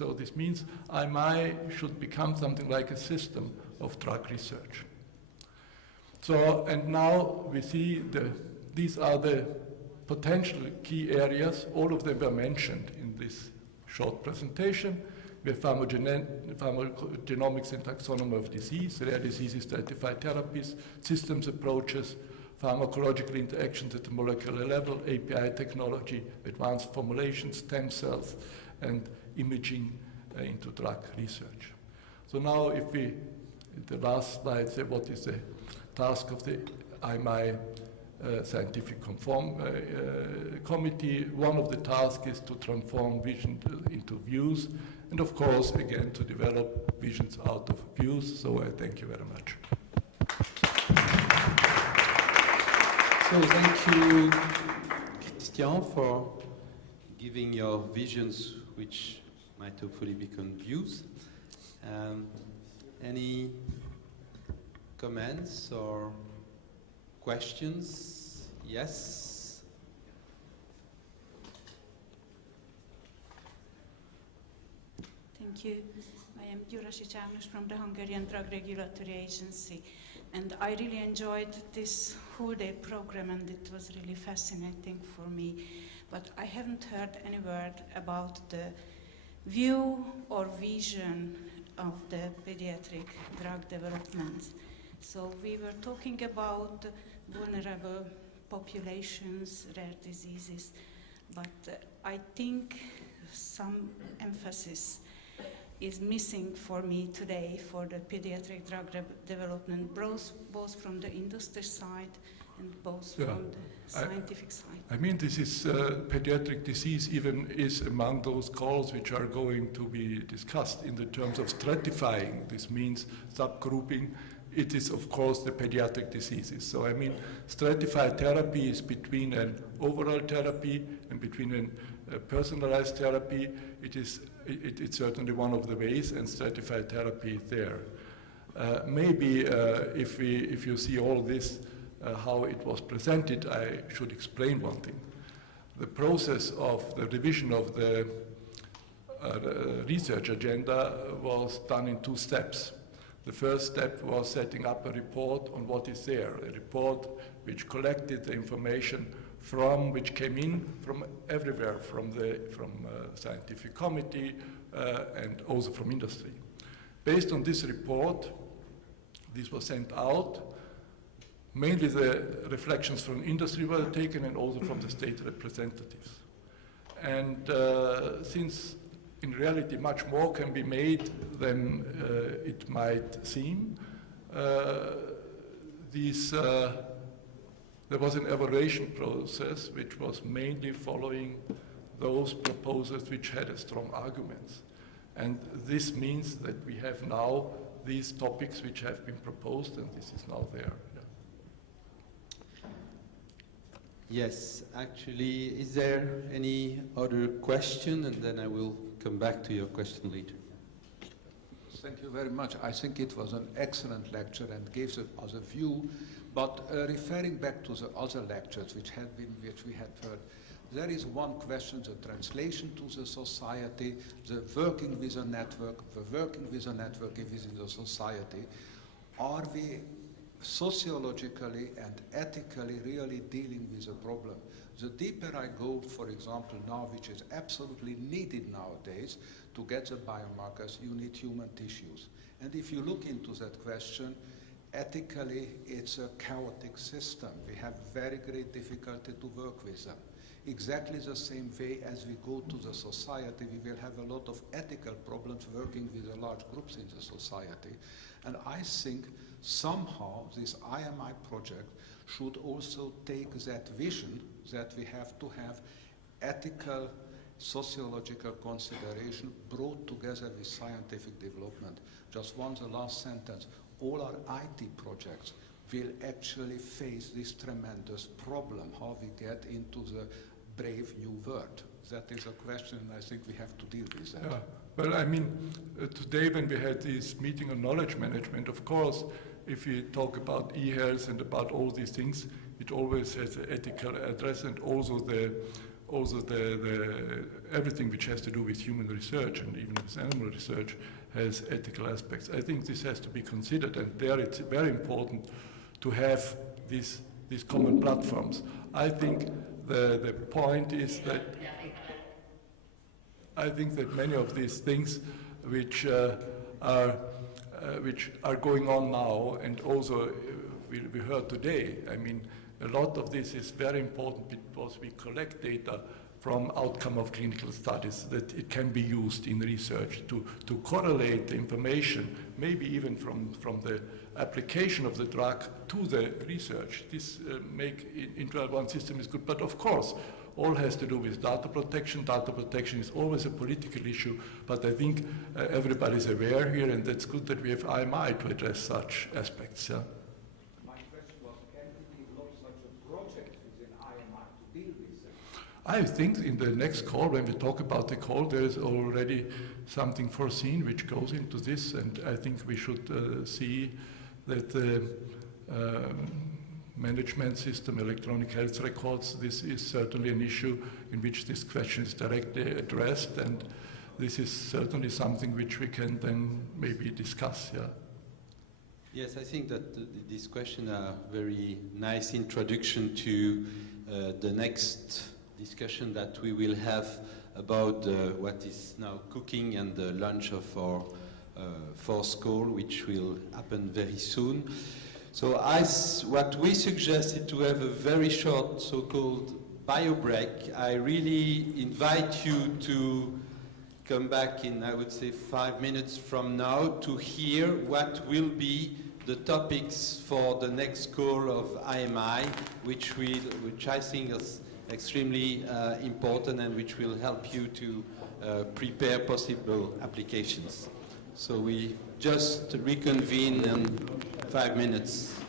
So this means IMI should become something like a system of drug research. So, and now we see these are the potential key areas. All of them were mentioned in this short presentation. We have pharmacogenomics and taxonomy of disease, rare diseases, stratified therapies, systems approaches, pharmacological interactions at the molecular level, API technology, advanced formulations, stem cells, and imaging into drug research. So now if we, the last slide, say what is the task of the IMI scientific committee. One of the tasks is to transform vision into views, and of course, again, to develop visions out of views. So I thank you very much. So thank you, Christian, for giving your visions, which might hopefully become views. Any comments or questions? Yes? Thank you. I am Gyurasi Csárnos from the Hungarian Drug Regulatory Agency. And I really enjoyed this whole day program, and it was really fascinating for me. But I haven't heard any word about the view or vision of the pediatric drug development. So we were talking about vulnerable populations, rare diseases, but I think some emphasis is missing for me today for the pediatric drug development, both from the industry side and both from the scientific side. I mean, this is pediatric disease even is among those calls which are going to be discussed in the terms of stratifying. This means subgrouping. It is, of course, the pediatric diseases. So, I mean, stratified therapy is between an overall therapy and between a personalized therapy. It's certainly one of the ways, and stratified therapy is there. Maybe if you see all this, how it was presented, I should explain one thing. The process of the revision of the research agenda was done in 2 steps. The first step was setting up a report on what is there, a report which collected the information which came in from everywhere, from scientific committee and also from industry. Based on this report, this was sent out. Mainly the reflections from industry were taken and also from the state representatives. And since in reality much more can be made than it might seem, there was an evaluation process which was mainly following those proposals which had strong arguments. And this means that we have now these topics which have been proposed, and this is now there. Yes, actually, is there any other question? And then I will come back to your question later. Thank you very much. I think it was an excellent lecture and gave us a view. But referring back to the other lectures which we had heard, there is one question: the translation to the society, the working with a network, within the society. Are we sociologically and ethically really dealing with a problem? The deeper I go, for example, now, which is absolutely needed nowadays, to get the biomarkers, you need human tissues. And if you look into that question, ethically, it's a chaotic system. We have very great difficulty to work with them. Exactly the same way as we go to the society, we will have a lot of ethical problems working with the large groups in the society. And I think somehow this IMI project should also take that vision that we have to have ethical, sociological consideration brought together with scientific development. Just one, the last sentence. All our IT projects will actually face this tremendous problem, how we get into the brave new world. That is a question I think we have to deal with that. Yeah. Well, I mean, today when we had this meeting on knowledge management, of course, if we talk about e-health and about all these things, it always has an ethical address, and also the also everything which has to do with human research and even with animal research has ethical aspects. I think this has to be considered, and there it's very important to have these common platforms. I think the point is that many of these things which are going on now, and also we heard today, I mean, a lot of this is very important because we collect data from outcome of clinical studies, that it can be used in research to correlate the information, maybe even from the application of the drug to the research. This intra-one system is good, but of course, all has to do with data protection. Data protection is always a political issue, but I think everybody is aware here, and it's good that we have IMI to address such aspects. Yeah? My question was, can we develop such a project within IMI to deal with it? I think in the next call, when we talk about the call, there is already something foreseen which goes into this, and I think we should see that the management system, electronic health records, this is certainly an issue in which this question is directly addressed, and this is certainly something which we can then maybe discuss. Yeah. Yes, I think that this question are very nice introduction to the next discussion that we will have about what is now cooking and the launch of our fourth call, which will happen very soon. So what we suggested to have a very short so-called bio break. I really invite you to come back in, I would say, 5 minutes from now to hear what will be the topics for the next call of IMI, which I think is extremely important and which will help you to prepare possible applications. So we just reconvene in 5 minutes.